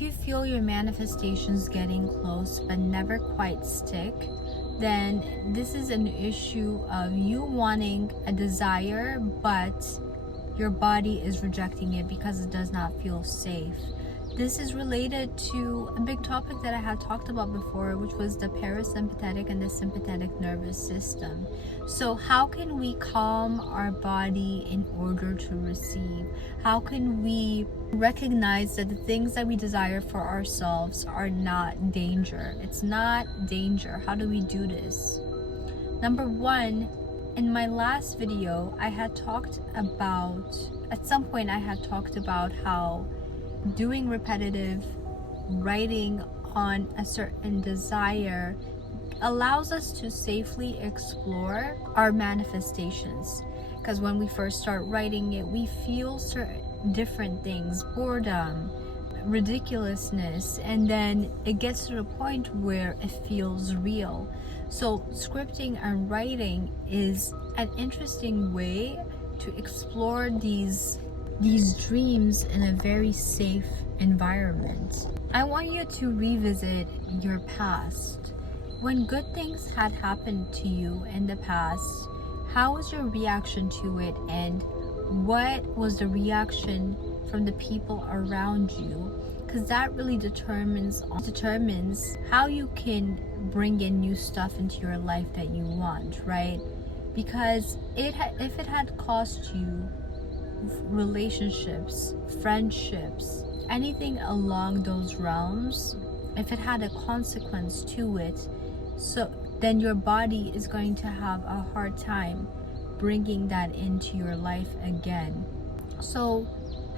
If you feel your manifestations getting close but never quite stick, then this is an issue of you wanting a desire, but your body is rejecting it because it does not feel safe. This is related to a big topic that I had talked about before, which was the parasympathetic and the sympathetic nervous system. So how can we calm our body in order to receive? How can we recognize that the things that we desire for ourselves are not danger? It's not danger. How do we do this? Number one, in my last video, at some point I had talked about how doing repetitive writing on a certain desire allows us to safely explore our manifestations. Because when we first start writing it, we feel certain different things, boredom, ridiculousness, and then it gets to the point where it feels real. So scripting and writing is an interesting way to explore these dreams in a very safe environment. I want you to revisit your past. When good things had happened to you in the past, how was your reaction to it, and what was the reaction from the people around you? Because that really determines how you can bring in new stuff into your life that you want, right? Because if it had cost you relationships, friendships, anything along those realms, if it had a consequence to it, so then your body is going to have a hard time bringing that into your life again. So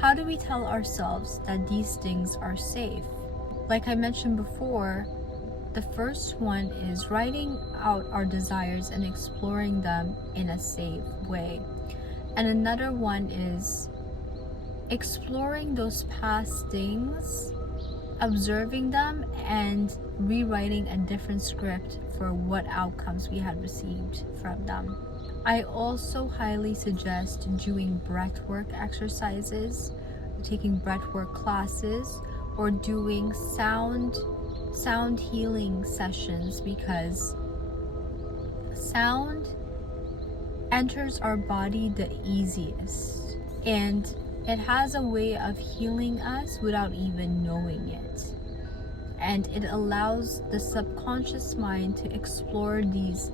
how do we tell ourselves that these things are safe? Like I mentioned before, the first one is writing out our desires and exploring them in a safe way. And another one is exploring those past things, observing them, and rewriting a different script for what outcomes we had received from them. I also highly suggest doing breathwork exercises, taking breathwork classes, or doing sound healing sessions, because sound enters our body the easiest, and it has a way of healing us without even knowing it. And it allows the subconscious mind to explore these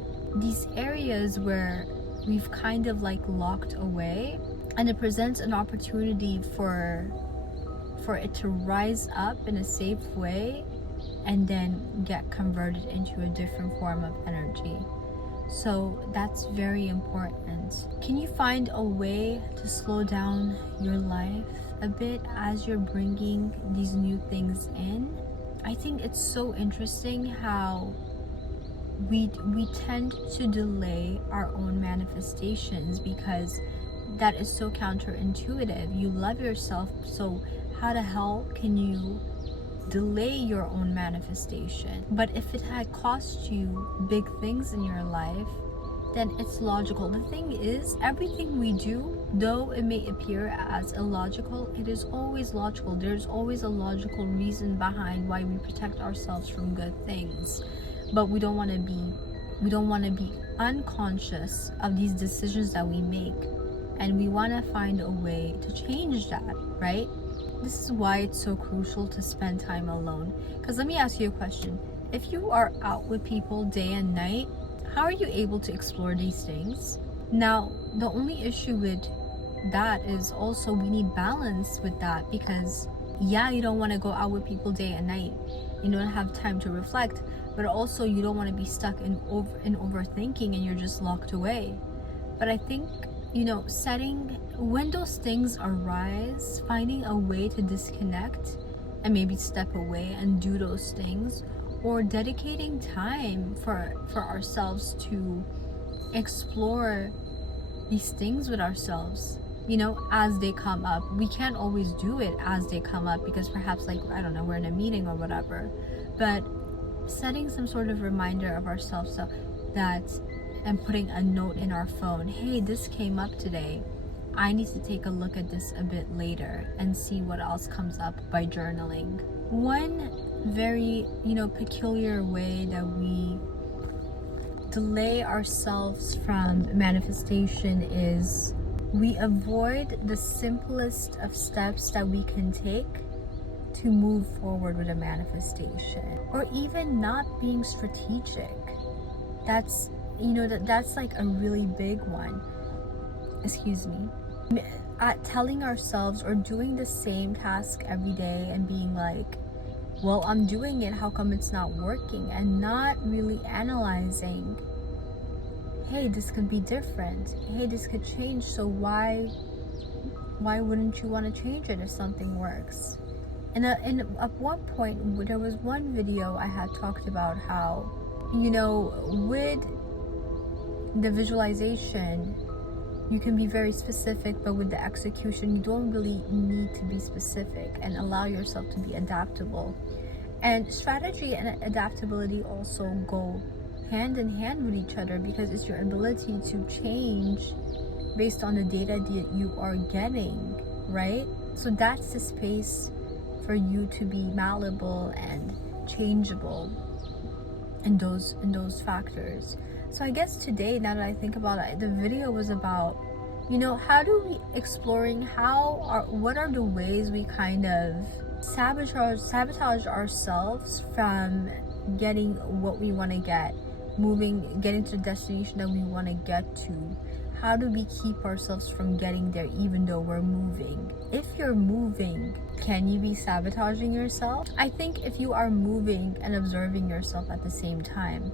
areas where we've kind of like locked away, and it presents an opportunity for it to rise up in a safe way and then get converted into a different form of energy. So that's very important. Can you find a way to slow down your life a bit as you're bringing these new things in? I think it's so interesting how we tend to delay our own manifestations, because that is so counterintuitive. You love yourself, so how the hell can you delay your own manifestation? But if it had cost you big things in your life, then it's logical. The thing is, everything we do, though it may appear as illogical, it is always logical. There's always a logical reason behind why we protect ourselves from good things. But we don't want to be unconscious of these decisions that we make, and we want to find a way to change that, right? This is why it's so crucial to spend time alone. Because let me ask you a question. If you are out with people day and night, how are you able to explore these things? Now, the only issue with that is also we need balance with that, because yeah, you don't want to go out with people day and night. You don't have time to reflect, but also you don't want to be stuck in overthinking and you're just locked away. But I think, when those things arise, finding a way to disconnect and maybe step away and do those things, or dedicating time for ourselves to explore these things with ourselves, as they come up. We can't always do it as they come up, because perhaps, we're in a meeting or whatever, but setting some sort of reminder of ourselves, so that, and putting a note in our phone, hey, this came up today, I need to take a look at this a bit later and see what else comes up by journaling. one very, peculiar way that we delay ourselves from manifestation is we avoid the simplest of steps that we can take to move forward with a manifestation, or even not being strategic. That's that's like a really big one. Excuse me. At telling ourselves or doing the same task every day and being like, well, I'm doing it, how come it's not working? And not really analyzing, hey, this could be different, hey, this could change, so why wouldn't you want to change it if something works? And at one point, there was one video I had talked about how, with the visualization, you can be very specific, but with the execution, you don't really need to be specific, and allow yourself to be adaptable. And strategy and adaptability also go hand in hand with each other, because it's your ability to change based on the data that you are getting, right? So that's the space for you to be malleable and changeable in those factors. So I guess today, now that I think about it, the video was about, how do we exploring what are the ways we kind of sabotage ourselves from getting what we want to get, getting to the destination that we want to get to. How do we keep ourselves from getting there even though we're moving? If you're moving, can you be sabotaging yourself? I think if you are moving and observing yourself at the same time,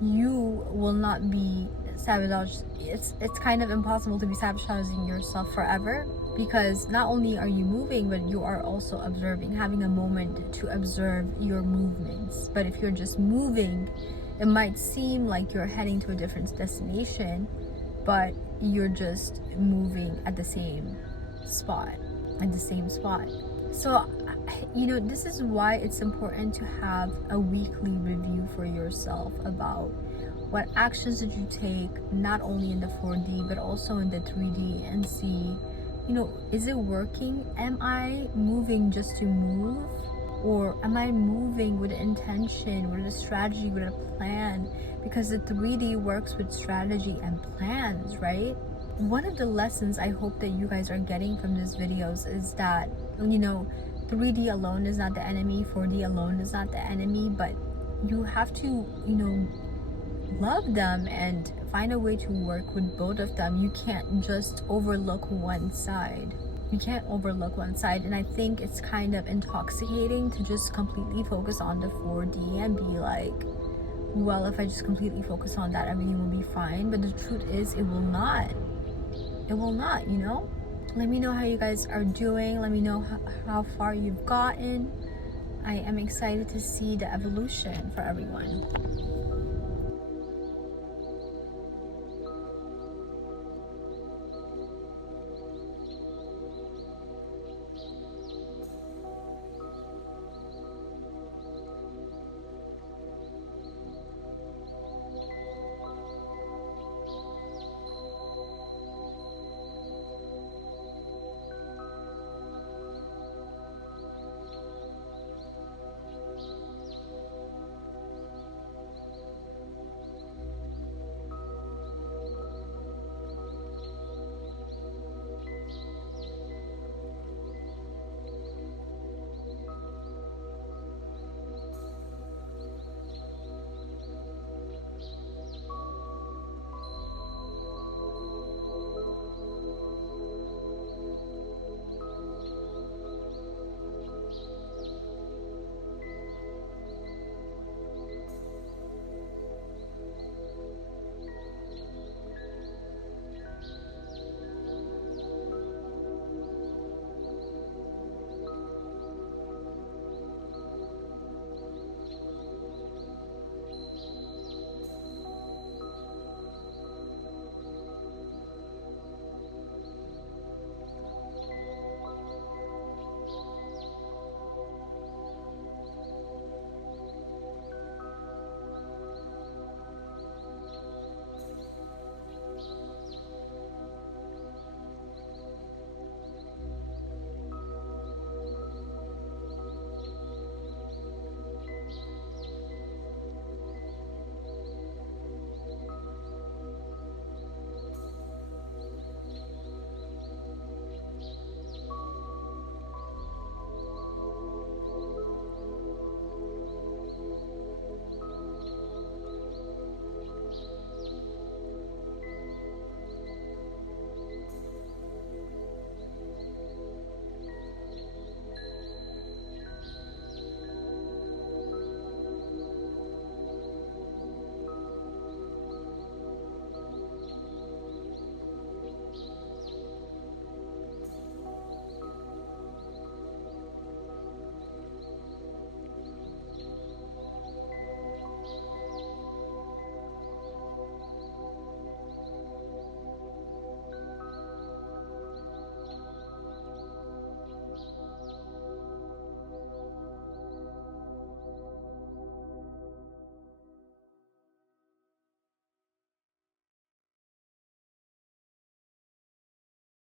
you will not be sabotaged. It's kind of impossible to be sabotaging yourself forever, because not only are you moving, but you are also observing, having a moment to observe your movements. But if you're just moving, it might seem like you're heading to a different destination, but you're just moving at the same spot. So, this is why it's important to have a weekly review for yourself about what actions did you take, not only in the 4D, but also in the 3D, and see, is it working? Am I moving just to move? Or am I moving with an intention, with a strategy, with a plan? Because the 3D works with strategy and plans, right? One of the lessons I hope that you guys are getting from these videos is that, 3D alone is not the enemy, 4D alone is not the enemy, but you have to, love them and find a way to work with both of them. You can't just overlook one side. And I think it's kind of intoxicating to just completely focus on the 4D and be like, well, if I just completely focus on that, everything will be fine. But the truth is, it will not. Let me know how you guys are doing. Let me know how far you've gotten. I am excited to see the evolution for everyone.